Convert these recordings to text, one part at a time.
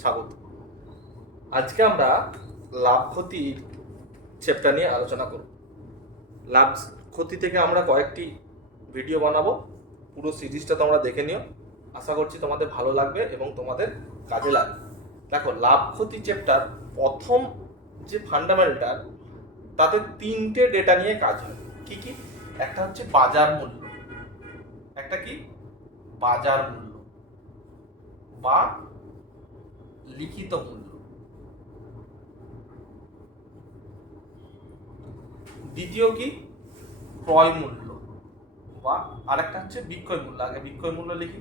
স্বাগত। আজকে আমরা লাভ ক্ষতির চ্যাপ্টার নিয়ে আলোচনা করব। লাভ ক্ষতি থেকে আমরা কয়েকটি ভিডিও বানাবো, পুরো সিরিজটা তোমরা দেখে নিও। আশা করছি তোমাদের ভালো লাগবে এবং তোমাদের কাজে লাগবে। দেখো, লাভ ক্ষতি চ্যাপ্টার প্রথম যে ফান্ডামেন্টাল, তাতে তিনটে ডেটা নিয়ে কাজ হয়। কি কি? একটা হচ্ছে বাজার মূল্য, একটা কি বাজার মূল্য বা লিখিত মূল্য, দ্বিতীয় কি ক্রয় মূল্য বা আরেকটা হচ্ছে বিক্রয় মূল্য। আগে বিক্রয় মূল্য লিখি,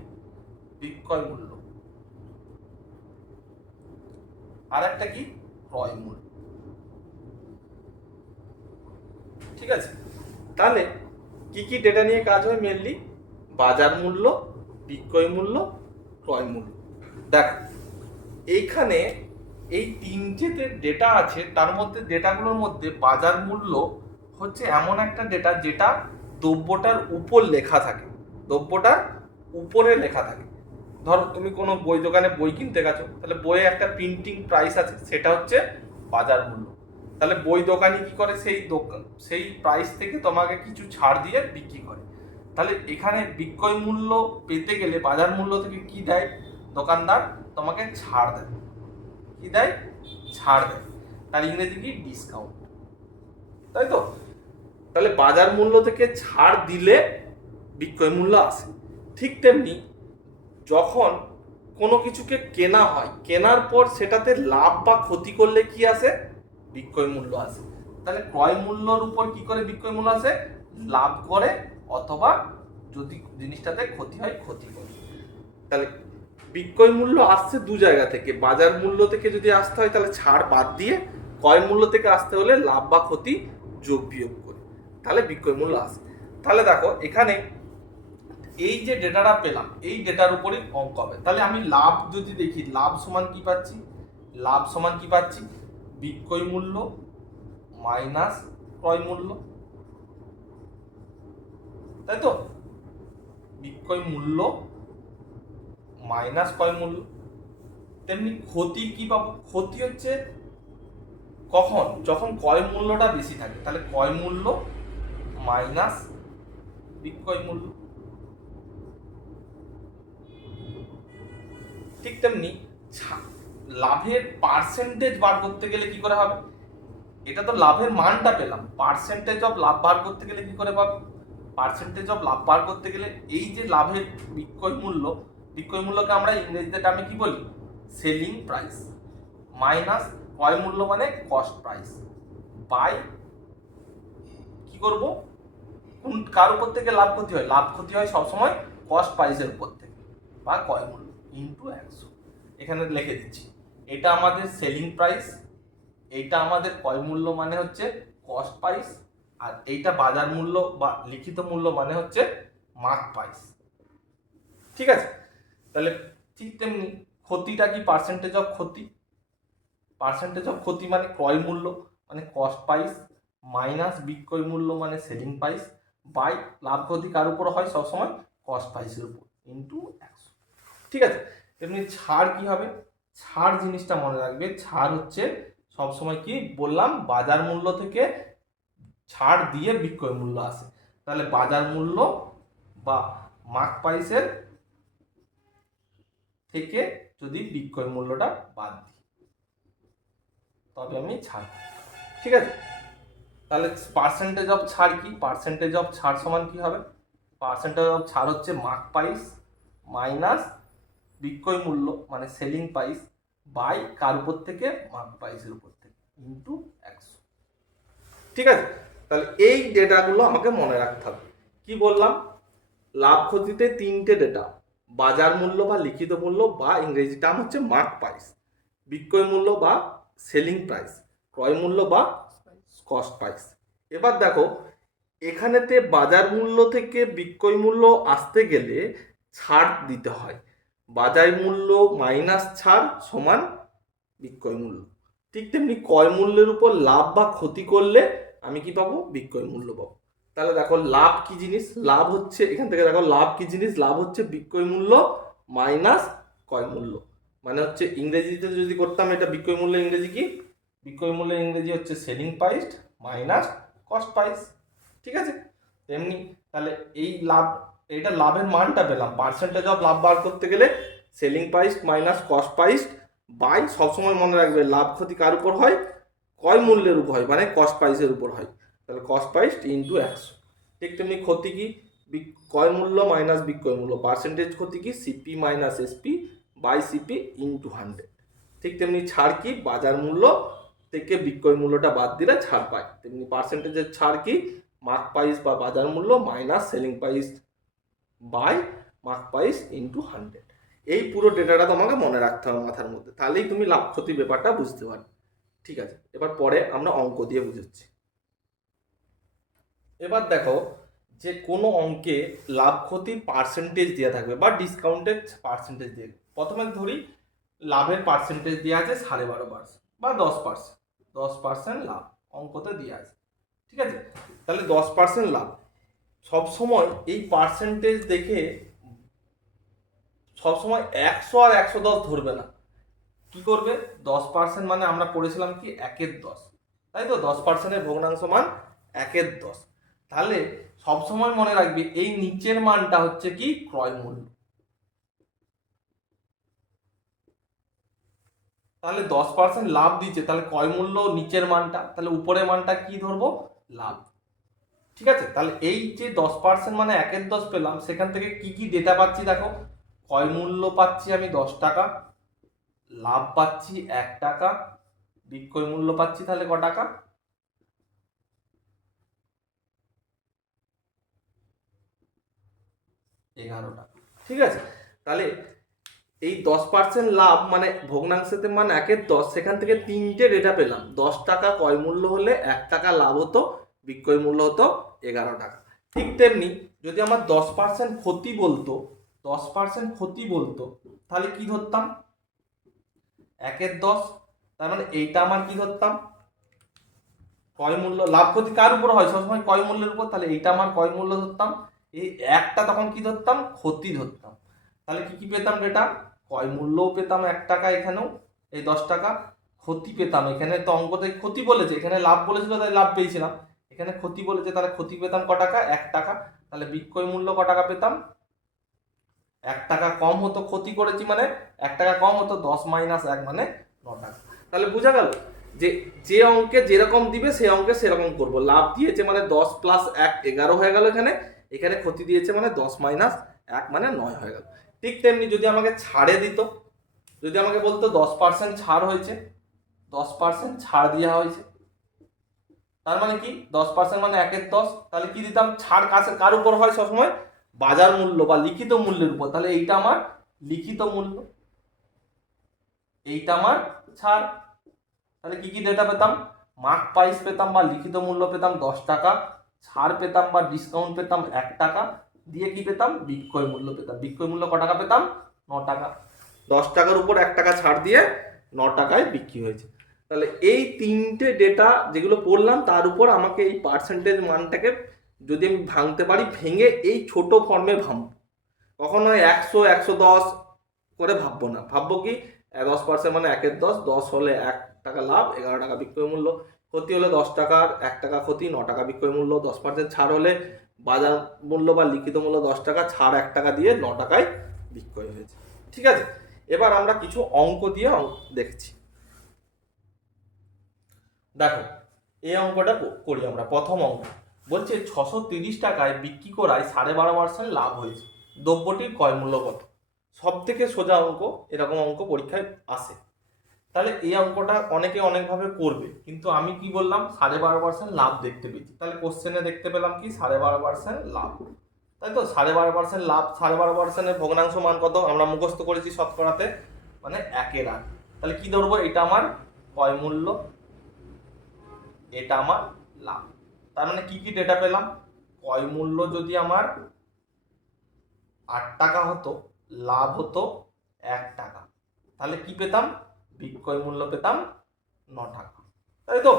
বিক্রয় মূল্য, আর একটা কি ক্রয় মূল্য। ঠিক আছে, তাহলে কি কি ডেটা নিয়ে কাজ হয়? মেনলি বাজার মূল্য, বিক্রয় মূল্য, ক্রয় মূল্য। দেখ, এইখানে এই তিনটে ডেটা আছে, তার মধ্যে ডেটাগুলোর মধ্যে বাজার মূল্য হচ্ছে এমন একটা ডেটা যেটা দ্রব্যটার উপর লেখা থাকে, দ্রব্যটার উপরে লেখা থাকে। ধরো তুমি কোনো বই দোকানে বই কিনতে গেছো, তাহলে বইয়ে একটা প্রিন্টিং প্রাইস আছে, সেটা হচ্ছে বাজার মূল্য। তাহলে বই দোকানি কি করে? সেই প্রাইস থেকে তোমাকে কিছু ছাড় দিয়ে বিক্রি করে। তাহলে এখানে বিক্রয় মূল্য পেতে গেলে বাজার মূল্য থেকে কি দেয় দোকানদার? তোমাকে ছাড় দেয়। কি দেয়? ছাড় দেয়। তার ইংরেজি কি? ডিসকাউন্ট, তাই তো? তাহলে বাজার মূল্য থেকে ছাড় দিলে বিক্রয় মূল্য আসে। ঠিক তেমনি যখন কোনো কিছুকে কেনা হয়, কেনার পর সেটাতে লাভ বা ক্ষতি করলে কি আসে? বিক্রয় মূল্য আসে। তাহলে ক্রয় মূল্যর উপর কি করে বিক্রয় মূল্য আসে? লাভ করে, অথবা যদি জিনিসটাতে ক্ষতি হয়, ক্ষতি করে। তাহলে বিক্রয় মূল্য আসছে দু জায়গা থেকে। বাজার মূল্য থেকে যদি আসতে হয় তাহলে ছাড় বাদ দিয়ে, ক্রয় মূল্য থেকে আসতে হলে লাভ বা ক্ষতি যোগ বিয়োগ করে, তাহলে বিক্রয় মূল্য আসে। তাহলে দেখো, এখানে এই যে ডেটাটা পেলাম, এই ডেটার উপরই অঙ্ক হবে। তাহলে আমি লাভ যদি দেখি, লাভ সমান কি পাচ্ছি? লাভ সমান কি পাচ্ছি? বিক্রয় মূল্য মাইনাস ক্রয় মূল্য, তাই তো? বিক্রয় মূল্য মাইনাস ক্রয় মূল্য। তেমনি ক্ষতি কি পাবো? ক্ষতি হচ্ছে কখন? যখন ক্রয় মূল্যটা বেশি থাকে। তাহলে ক্রয় মূল্য মাইনাস বিক্রয় মূল্য। ঠিক তেমনি লাভের পার্সেন্টেজ বার করতে গেলে কি করে হবে? এটা তো লাভের মানটা পেলাম, পার্সেন্টেজ অফ লাভ বার করতে গেলে কি করে পাবো? পার্সেন্টেজ অফ লাভ বার করতে গেলে এই যে লাভের বিক্রয় মূল্য, বিক্রয় মূল্যকে আমরা ইংরেজিতে টার্মে কি বলি? সেলিং প্রাইস, মাইনাস ক্রয় মূল্য মানে কস্ট প্রাইস, বাই কি করব? কোন কার উপর থেকে লাভ ক্ষতি হয়? লাভ ক্ষতি হয় সবসময় কস্ট প্রাইসের উপর থেকে, বা ক্রয় মূল্য ইন্টু 100। এখানে লিখে দিচ্ছি, এটা আমাদের সেলিং প্রাইস, এইটা আমাদের ক্রয় মূল্য মানে হচ্ছে কস্ট প্রাইস, আর এইটা বাজার মূল্য বা লিখিত মূল্য মানে হচ্ছে মার্ক প্রাইস। ঠিক আছে? তাহলে ঠিক তেমনি ক্ষতিটা কি? পার্সেন্টেজ অফ ক্ষতি। পার্সেন্টেজ অফ ক্ষতি মানে ক্রয় মূল্য মানে কস্ট প্রাইস, মাইনাস বিক্রয় মূল্য মানে সেলিং প্রাইস, বাই লাভ ক্ষতি কার উপর হয়? সবসময় কস্ট প্রাইসের উপর, ইন্টু 100। ঠিক আছে? তেমনি ছাড় কি হবে? ছাড় জিনিসটা মনে রাখবে, ছাড় হচ্ছে সবসময় কি বললাম? বাজার মূল্য থেকে ছাড় দিয়ে বিক্রয় মূল্য আসে। তাহলে বাজার মূল্য বা মার্ক প্রাইসের থেকে যদি বিক্রয় মূল্যটা বাদ দিই, তবে আমি ছাড়। ঠিক আছে? তাহলে পার্সেন্টেজ অফ ছাড় কি? পার্সেন্টেজ অফ ছাড় সমান কি হবে? পার্সেন্টেজ অফ ছাড় হচ্ছে মার্ক প্রাইস মাইনাস বিক্রয় মূল্য মানে সেলিং প্রাইস, বাই কার উপর থেকে? মার্ক প্রাইসের উপর থেকে, ইন্টু 100। ঠিক আছে? তাহলে এই ডেটাগুলো আমাকে মনে রাখতে হবে। কি বললাম? লাভ ক্ষতিতে তিনটে ডেটা, বাজার মূল্য বা লিখিত মূল্য বা ইংরেজি টার্ম হচ্ছে মার্ক প্রাইস, বিক্রয় মূল্য বা সেলিং প্রাইস, ক্রয় মূল্য বা কস্ট প্রাইস। এবার দেখো, এখানেতে বাজার মূল্য থেকে বিক্রয় মূল্য আসতে গেলে ছাড় দিতে হয়। বাজার মূল্য মাইনাস ছাড় সমান বিক্রয় মূল্য। ঠিক তেমনি ক্রয় মূল্যের উপর লাভ বা ক্ষতি করলে আমি কি পাবো? বিক্রয় মূল্য পাবো। তাহলে দেখো, লাভ কি জিনিস? লাভ হচ্ছে, এখান থেকে দেখো লাভ কি জিনিস? লাভ হচ্ছে বিক্রয় মূল্য মাইনাস ক্রয় মূল্য, মানে হচ্ছে ইংরেজিতে যদি করতাম এটা বিক্রয় মূল্য ইংরেজি কি, বিক্রয় মূল্য ইংরেজি হচ্ছে selling price minus cost price. ঠিক আছে, তেমনি তাহলে এই লাভ, এটা লাভের মানটা পেলাম, পার্সেন্টেজ অফ লাভ বার করতে গেলে selling price minus cost price by, সবসময় মনে রাখবে লাভ ক্ষতি কার উপর হয়, ক্রয় মূল্যের উপর হয়, মানে কস্ট প্রাইসের উপর হয়। তাহলে কস্ট প্রাইস ইন্টু 100। ঠিক তেমনি ক্ষতি কি, ক্রয় মূল্য মাইনাস বিক্রয় মূল্য, পার্সেন্টেজ ক্ষতি কি CP minus SP by CP into 100। ঠিক তেমনি ছাড় কি, বাজার মূল্য থেকে বিক্রয় মূল্যটা বাদ দিলে ছাড় পায়। তেমনি পার্সেন্টেজের ছাড় কি, মার্ক প্রাইস বা বাজার মূল্য minus selling price by mark price into 100। এই পুরো ডেটাটা তোমাকে মনে রাখতে হবে মাথার মধ্যে, তাহলেই তুমি লাভ ক্ষতি ব্যাপারটা বুঝতে পারবে। ঠিক আছে, এবার পরে আমরা অঙ্ক দিয়ে বুঝাচ্ছি। এবার দেখো যে কোনো অঙ্কে লাভ ক্ষতির পার্সেন্টেজ দেওয়া থাকবে বা ডিসকাউন্টেড পার্সেন্টেজ দিয়ে, প্রথমে ধরি লাভের পার্সেন্টেজ দেওয়া আছে 12.5% বা 10%, 10% লাভ অঙ্কতে দেওয়া আছে। ঠিক আছে, তাহলে 10% লাভ, সবসময় এই পার্সেন্টেজ দেখে সবসময় 100 আর 110 ধরবে না। কি করবে, 10% মানে আমরা পড়েছিলাম কি 1/10, তাই তো 10%-এর ভগ্নাংশ মান 1/10। তাহলে সবসময় মনে রাখবি এই নিচের মানটা হচ্ছে কি ক্রয় মূল্য। তাহলে 10% লাভ দিচ্ছে, তাহলে ক্রয় মূল্য নিচের মানটা, তাহলে উপরের মানটা কি ধরবো, লাভ। ঠিক আছে, তাহলে এই যে 10% মানে 1/10 পেলাম, সেখান থেকে কি কি ডেটা পাচ্ছি দেখো, ক্রয় মূল্য পাচ্ছি আমি 10 টাকা, লাভ পাচ্ছি 1 টাকা, বিক্রয় মূল্য পাচ্ছি তাহলে ক টাকা, 11 টাকা। ঠিক আছে, তাহলে এই 10% লাভ মানে ভগ্নাংশের মান 1/10, সেখান থেকে তিনটে ডেটা পেলাম, 10 টাকা ক্রয় মূল্য হলে 1 টাকা লাভ হতো, বিক্রয় মূল্য হতো 11 টাকা। ঠিক তেমনি যদি আমার 10% ক্ষতি বলতো, 10% ক্ষতি বলতো, তাহলে কি ধরতাম, 1/10, তার মানে এইটা আমার কি ধরতাম, ক্রয় মূল্য। লাভ ক্ষতি কার উপর হয়, সবসময় ক্রয় মূল্যের উপর, তাহলে এইটা আমার ক্রয় মূল্য ধরতাম, এই একটা তখন কি ধরতাম, ক্ষতি ধরতাম। তাহলে কি কি পেতাম ডেটা, ক্রয় মূল্যও পেতাম 1 টাকা, এখানেও এই 10 টাকা, ক্ষতি পেতাম, এখানে তো অঙ্কতে ক্ষতি বলেছে, এখানে লাভ বলেছিল তাই লাভ পেয়েছিলাম, এখানে ক্ষতি বলেছে তাহলে ক্ষতি পেতাম ক টাকা, 1 টাকা। তাহলে বিক্রয় মূল্য ক টাকা পেতাম, 1 টাকা কম হতো, ক্ষতি করেছি মানে 1 টাকা কম হতো, 10 মাইনাস 1 মানে 9 টাকা। তাহলে বোঝা গেল যে যে অঙ্কে যেরকম দিবে সেই অঙ্কে সেরকম করব। লাভ দিয়েছে মানে 10 প্লাস 1 11 হয়ে গেল, এখানে এখানে ক্ষতি দিয়েছে মানে 10 মাইনাস 1 মানে 9 হয়ে গেল। ঠিক তেমনি যদি আমাকে ছাড়ে দিত, যদি আমাকে বলতো 10% ছাড় হয়েছে, 10% ছাড় দেওয়া হয়েছে, তার মানে কি 10% মানে 1/10, তাহলে কি দিতাম, ছাড় কার উপর হয় সবসময়, বাজার মূল্য বা লিখিত মূল্যের উপর, তাহলে এইটা আমার লিখিত মূল্য, এইটা আমার ছাড়। তাহলে কি কি ডেটা পেতাম, মার্ক প্রাইস পেতাম বা লিখিত মূল্য পেতাম 10 টাকা, ছাড় পেতাম বা ডিসকাউন্ট পেতাম 1 টাকা, দিয়ে কি পেতাম, বিক্রয় মূল্য পেতাম, বিক্রয় মূল্য ক টাকা পেতাম, 9 টাকা। 10 টাকার উপর 1 টাকা ছাড় দিয়ে 9 টাকায় বিক্রি হয়েছে। তাহলে এই তিনটে ডেটা যেগুলো পড়লাম, তার উপর আমাকে এই পার্সেন্টেজ মানটাকে যদি আমি ভাঙতে পারি, ভেঙে এই ছোট ফর্মে ভাঙবো, কখনো 100 110 করে ভাববো না, ভাববো কি 10% মানে 1/10, 10 হলে 1 টাকা লাভ, 11 টাকা বিক্রয় মূল্য, ক্ষতি হলে 10 টাকার 1 টাকা ক্ষতি, 9 টাকা বিক্রয় মূল্য, 10% ছাড় হলে বাজার মূল্য বা লিখিত মূল্য 10 টাকা, ছাড় 1 টাকা দিয়ে 9 টাকায় বিক্রয় হয়েছে। ঠিক আছে, এবার আমরা কিছু অঙ্ক দিয়ে দেখছি। দেখো এই অঙ্কটা করি আমরা। প্রথম অঙ্ক বলছে 630 টাকায় বিক্রি করায় 12.5% লাভ হয়েছে, দ্রব্যটির ক্রয় মূল্য কত। সব থেকে সোজা অঙ্ক, এরকম অঙ্ক পরীক্ষায় আসে। তাহলে এই অঙ্কটা অনেকে অনেকভাবে করবে, কিন্তু আমি কি বললাম 12.5% লাভ দেখতে পেয়েছি, তাহলে কোশ্চেনে দেখতে পেলাম কি 12.5% লাভ, তাই তো 12.5% লাভ, 12.5%-এর ভগ্নাংশ মান কত আমরা মুখস্থ করেছি শতকরাতে, মানে 1/8। তাহলে কি ধরবো, এটা আমার ক্রয় মূল্য, এটা আমার লাভ। তার মানে কি কি ডেটা পেলাম, ক্রয় মূল্য যদি আমার 8 টাকা হতো, লাভ হতো 1 টাকা, তাহলে কি পেতাম, বিক্রয় মূল্য পেতাম 9 টাকা, তাই তো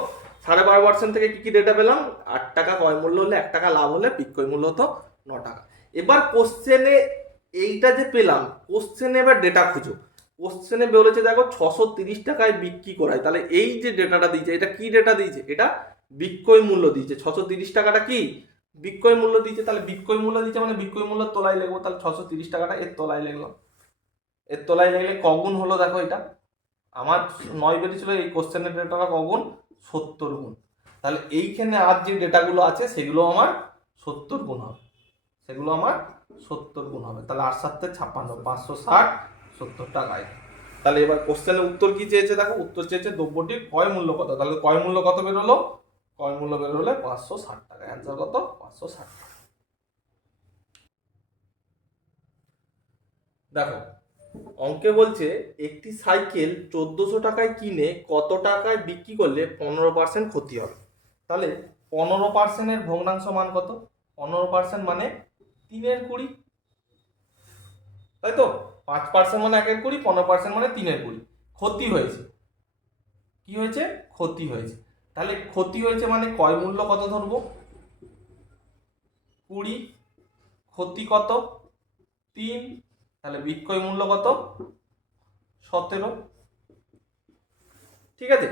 12.5% থেকে কি কি ডেটা পেলাম, 8 টাকা ক্রয় মূল্য হলে 1 টাকা লাভ হলে বিক্রয় মূল্য হতো 9 টাকা। এবার কোশ্চেনে এইটা যে পেলাম, কোশ্চেনে এবার ডেটা খুঁজো, কোশ্চেনে বলেছে দেখো 630 টাকায় বিক্রি করায়, তাহলে এই যে ডেটাটা দিয়েছে এটা কি ডেটা দিয়েছে, এটা বিক্রয় মূল্য দিয়েছে। 630 টাকাটা কি বিক্রয় মূল্য দিয়েছে, তাহলে বিক্রয় মূল্য দিয়েছে মানে বিক্রয় মূল্য তলায় লিখবো, তাহলে 630 টাকাটা এর তলায় লিখলাম। এর তলায় লিখলে কগুণ হলো দেখো, এটা আমার 9 বেরিয়েছিল, এই কোশ্চেনের ডেটাটা কগুণ 70 গুণ। তাহলে এইখানে আর যে ডেটাগুলো আছে সেগুলো আমার 70 গুণ হবে, সেগুলো আমার 70 গুণ হবে। তাহলে 8 7 56, 560 70 টাকায়। তাহলে এবার কোশ্চেনের উত্তর কি চেয়েছে দেখো, উত্তর চেয়েছে দ্রব্যটির ক্রয় মূল্য কত। তাহলে ক্রয় মূল্য কত বেরোলো, ক্রয় মূল্য বেরোলে 560 টাকা। অ্যান্সার কত, 560 টাকা। দেখো অঙ্কে বলছে একটি সাইকেল 1400 টাকায় কিনে কত টাকায় বিক্রি করলে 15% ক্ষতি হবে। তাহলে 15%-এর ভগ্নাংশ মান কত, 15% মানে 3/20, তাই তো। 5% মানে 1/20, 15% মানে 3/20। ক্ষতি হয়েছে, কি হয়েছে, ক্ষতি হয়েছে। তাহলে ক্ষতি হয়েছে মানে ক্রয় মূল্য কত ধরবো, 20, ক্ষতি কত 3, তাহলে বিক্রয় মূল্য কত 17। ঠিক আছে,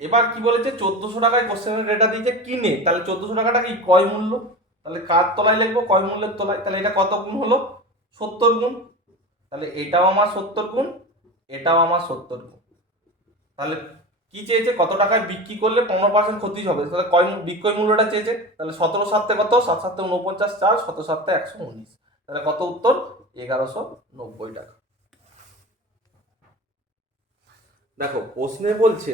এবার কি বলেছে 1400 টাকায় কোশ্চেনের ডেটা দিয়েছে কিনে, তাহলে 1400 টাকাটা কি ক্রয় মূল্য, তাহলে কার তলায় লিখবো, ক্রয় মূল্যের তলায়। তাহলে এটা কত গুণ হলো, 70 গুণ। তাহলে এটাও আমার 70 গুণ, এটাও আমার 70 গুণ। তাহলে কি চেয়েছে, কত টাকায় বিক্রি করলে 15% ক্ষতি হবে, তাহলে বিক্রয় মূল্যটা চেয়েছে। তাহলে 17 সাতে কত, 7 7 49, 4 7 7 119, তাহলে কত উত্তর 1190 টাকা। দেখো প্রশ্নে বলছে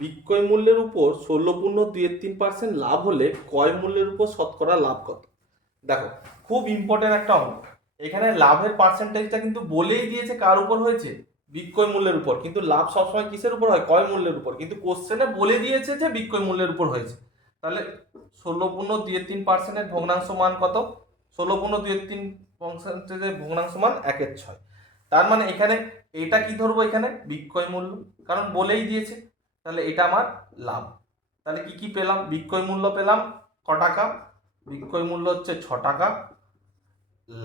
বিক্রয় মূল্যের উপর 16.23% লাভ হলে ক্রয় মূল্যের উপর শতকরা লাভ কত। দেখো খুব ইম্পর্টেন্ট একটা অঙ্ক, এখানে লাভের পার্সেন্টেজটা কিন্তু বলেই দিয়েছে কার উপর হয়েছে, বিক্রয় মূল্যের উপর। কিন্তু লাভ সবসময় কিসের উপর হয়, ক্রয় মূল্যের উপর, কিন্তু কোশ্চেনে বলে দিয়েছে যে বিক্রয় মূল্যের উপর হয়েছে। তাহলে 16.23%-এর ভগ্নাংশ মান কত, 16.23%-এর ভগ্নাংশ মান 1/6। তার মানে এখানে এটা কি ধরবো, এখানে বিক্রয় মূল্য, কারণ বলেই দিয়েছে। তাহলে এটা আমার লাভ। তাহলে কি কি পেলাম, বিক্রয় মূল্য পেলাম ক টাকা, বিক্রয় মূল্য হচ্ছে 6 টাকা,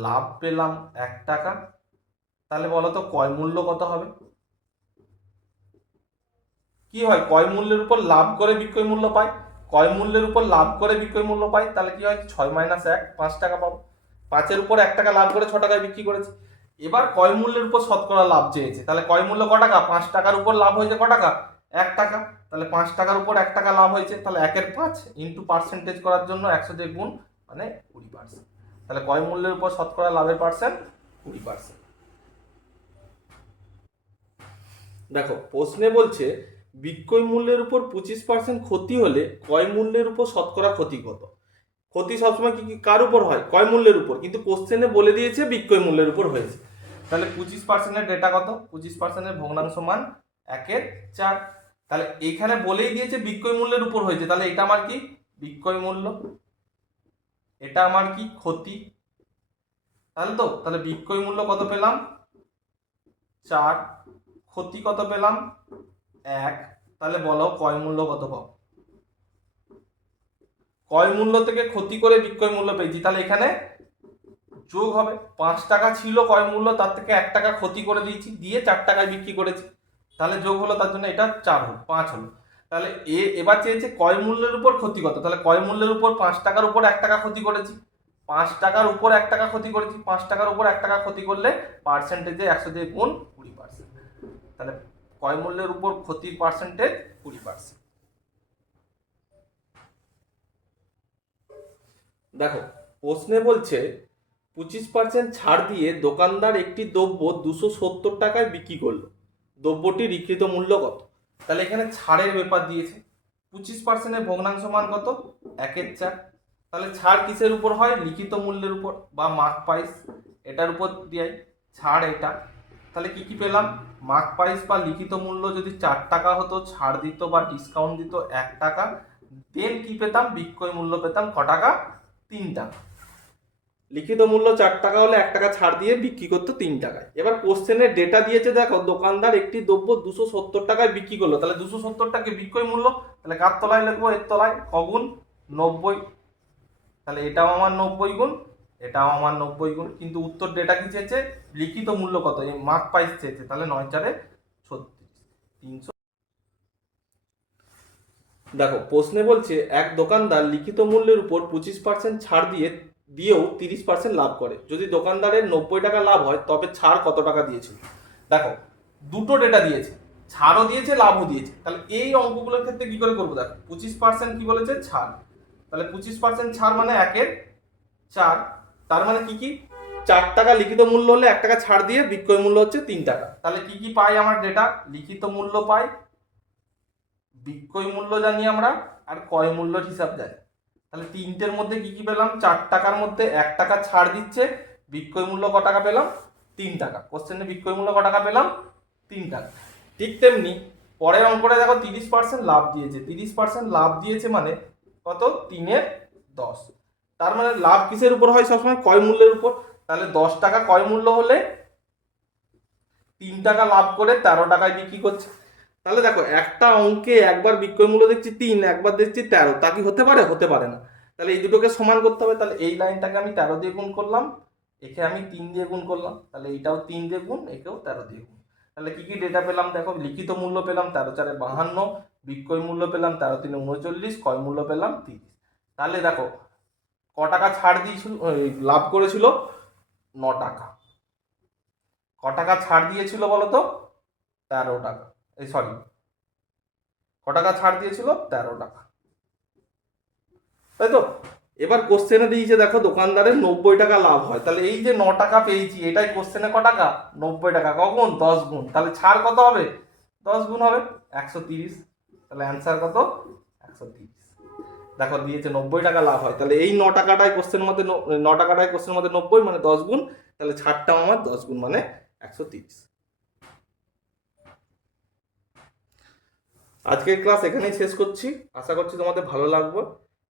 লাভ পেলাম 1 টাকা। তাহলে বলো তো ক্রয় মূল্য কত হবে, কি হয় ক্রয় মূল্যের উপর লাভ করে বিক্রয় মূল্য পাই, ক্রয় মূল্যের উপর লাভ করে বিক্রয় মূল্য পাই, তাহলে কি হয় 6 - 1 5 টাকা পাবো। 5-এর উপর 1 টাকা লাভ করে 6 টাকায় বিক্রি করেছি। এবার ক্রয় মূল্যের উপর শতকরা লাভ চেয়েছে, তাহলে ক্রয় মূল্য ক টাকা, 5 টাকার উপর লাভ হয়েছে ক টাকা, 1 টাকা। তাহলে 5 টাকার উপর 1 টাকা লাভ হয়েছে, তাহলে 1/5 ইন্টু পার্সেন্টেজ করার জন্য 100 দিয়ে গুণ, মানে 20%। তাহলে ক্রয় মূল্যের উপর শতকরা লাভের পার্সেন্ট 20%। দেখো প্রশ্নে বলছে বিক্রয় মূল্যের উপর 25% ক্ষতি হলে ক্রয় মূল্যের উপর শতকরা ক্ষতি কত। ক্ষতি সবসময় কি কার উপর হয়, ক্রয় মূল্যের উপর, কিন্তু কোশ্চেনে বলে দিয়েছে বিক্রয় মূল্যের উপর হয়েছে। তাহলে 25%-এর ডেটা কত, 25%-এর ভগ্নাংশ মান 1/4। তাহলে এখানে বলেই দিয়েছে বিক্রয় মূল্যের উপর হয়েছে, তাহলে এটা আমার কি বিক্রয় মূল্য, এটা আমার কি ক্ষতি। তাহলে তাহলে বিক্রয় মূল্য কত পেলাম 4, ক্ষতি কত পেলাম 1। তাহলে বলো ক্রয় মূল্য কত পাবো, ক্রয় মূল্য থেকে ক্ষতি করে বিক্রয় মূল্য পেয়েছি, তাহলে এখানে যোগ হবে। 5 টাকা ছিল ক্রয় মূল্য, তার থেকে 1 টাকা ক্ষতি করে দিয়েছি, দিয়ে 4 টাকায় বিক্রি করেছি, তাহলে যোগ হলো, তার জন্য এটা 4 হলো, 5 হলো। তাহলে এবার চেয়েছে ক্রয় মূল্যের উপর ক্ষতি কত, তাহলে ক্রয় মূল্যের উপর 5 টাকার উপর 1 টাকা ক্ষতি করেছি, 5 টাকার উপর 1 টাকা ক্ষতি করেছি, 5 টাকার উপর 1 টাকা ক্ষতি করলে পার্সেন্টেজে 100 দিয়ে গুণ 20%। তাহলে ক্রয় মূল্যের উপর ক্ষতির পার্সেন্টেজ 20%। দেখো প্রশ্নে বলছে 25% ছাড় দিয়ে দোকানদার একটি দ্রব্য 270 টাকায় বিক্রি করলো, দ্রব্যটির বিক্রিত মূল্য কত। তাহলে এখানে ছাড়ের ব্যাপার দিয়েছে, 25%-এর ভগ্নাংশ মান কত 1/4। তাহলে ছাড় কিসের উপর হয়, লিখিত মূল্যের উপর বা মার্ক প্রাইস, এটার উপর দিয়ে ছাড় এটা। তাহলে কি কি পেলাম, মার্ক প্রাইস বা লিখিত মূল্য যদি 4 টাকা হতো, ছাড় দিত বা ডিসকাউন্ট দিত 1 টাকা, দেন কি পেতাম, বিক্রয় মূল্য পেতাম ক টাকা 3 টাকা। লিখিত মূল্য 4 টাকা হলে 1 টাকা ছাড় দিয়ে বিক্রি করতো 3 টাকায়। এবার কোশ্চেনের ডেটা দিয়েছে দেখো দোকানদার একটি দ্রব্য 270 টাকায় বিক্রি করলো, তাহলে 270 টাকা বিক্রয় মূল্য, তাহলে কার তলায় লিখবো, এর তলায়, কগুণ 90। তাহলে এটাও আমার 90 গুণ, এটাও আমার 90 গুণ, কিন্তু উত্তর ডেটা কি চেয়েছে, লিখিত মূল্য কত, এই মার্ক প্রাইস চেয়েছে, তাহলে 9×4 = 36, 300। দেখো প্রশ্নে বলছে এক দোকানদার লিখিত মূল্যের উপর 25% ছাড় দিয়েও 30% লাভ করে, যদি দোকানদারের 90 টাকা লাভ হয় তবে ছাড় কত টাকা দিয়েছিল। দেখো দুটো ডেটা দিয়েছে, ছাড়ও দিয়েছে লাভও দিয়েছে, তাহলে এই অঙ্কগুলোর ক্ষেত্রে কি করে করবো, দেখো 25% কি বলেছে, ছাড়, তাহলে 25% ছাড় মানে 1/4, তার মানে কি কি, 4 টাকা লিখিত মূল্য হলে 1 টাকা ছাড় দিয়ে বিক্রয় মূল্য হচ্ছে 3 টাকা, তাহলে কি কি পাই আমার ডেটা, লিখিত মূল্য পাই, বিক্রয় মূল্য জানি আমরা, আর ক্রয় মূল্যর হিসাব জানি। তাহলে তিনটের মধ্যে কি কি পেলাম, 4 টাকার মধ্যে 1 টাকা ছাড় দিচ্ছে, বিক্রয় মূল্য ক টাকা পেলাম, 3 টাকা। কোশ্চেনে বিক্রয় মূল্য ক টাকা পেলাম, 3 টাকা। ঠিক তেমনি পরের অঙ্কটা দেখো 30% লাভ দিয়েছে, 30% লাভ দিয়েছে মানে কত, 3/10, তার মানে লাভ কিসের উপর হয়, সবসময় ক্রয় মূল্যের উপর, তাহলে 10 টাকা ক্রয় মূল্য হলে 3 টাকা লাভ করে 13 টাকায় বিক্রি করছে। তাহলে দেখো একটা অঙ্কে একবার বিক্রয় মূল্য দেখছি 3, একবার দেখছি 13, তা কি হতে পারে, হতে পারে না। তাহলে এই দুটোকে সমান করতে হবে, তাহলে এই লাইনটাকে আমি 13 দিয়ে গুণ করলাম, একে আমি 3 দিয়ে গুণ করলাম, তাহলে এইটাও 3 দিয়ে গুণ, একেও 13 দিয়ে গুণ। তাহলে কি কি ডেটা পেলাম, দেখো লিখিত মূল্য পেলাম 13×4 = 52, বিক্রয় মূল্য পেলাম 13×3 = 39, ক্রয় মূল্য পেলাম 30। তাহলে দেখো ক টাকা ছাড় দিয়েছিল, লাভ করেছিল 9 টাকা, ক টাকা ছাড় দিয়েছিল বলো তো, 13 টাকা, এই সরি, ক টাকা ছাড় দিয়েছিল, 13 টাকা, তাই তো। এবার কোশ্চেনে দিয়েছে দেখো দোকানদারের 90 টাকা লাভ হয়, তাহলে এই যে 9 টাকা পেয়েছি, এটাই কোশ্চেনে ক টাকা, 90 টাকা, কখন, 10 গুণ, তাহলে ছাড় কত হবে, 10 গুণ হবে, 130, তাহলে অ্যান্সার কত, 130। দেখো দিয়েছে 90 টাকা লাভ হয়, তাহলে এই 9 টাকাটাই কোশ্চেনের মধ্যে, 9 টাকাটাই কোশ্চেনের মধ্যে 90 মানে 10 গুণ, তাহলে ছাড়টাও আমার 10 গুণ মানে 130। আজকের ক্লাস এখানেই শেষ করছি, আশা করছি তোমাদের ভালো লাগবে।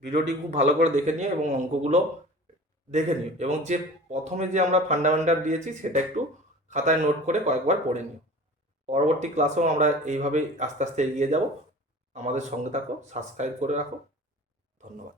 ভিডিওটি খুব ভালো করে দেখে নিও এবং অঙ্কগুলো দেখে নিও, এবং যে প্রথমে যে আমরা ফান্ডামেন্টাল দিয়েছি সেটা একটু খাতায় নোট করে কয়েকবার পড়ে নিও। পরবর্তী ক্লাসেও আমরা এইভাবেই আস্তে আস্তে এগিয়ে যাব। আমাদের সঙ্গে থাকো, সাবস্ক্রাইব করে রাখো। ধন্যবাদ।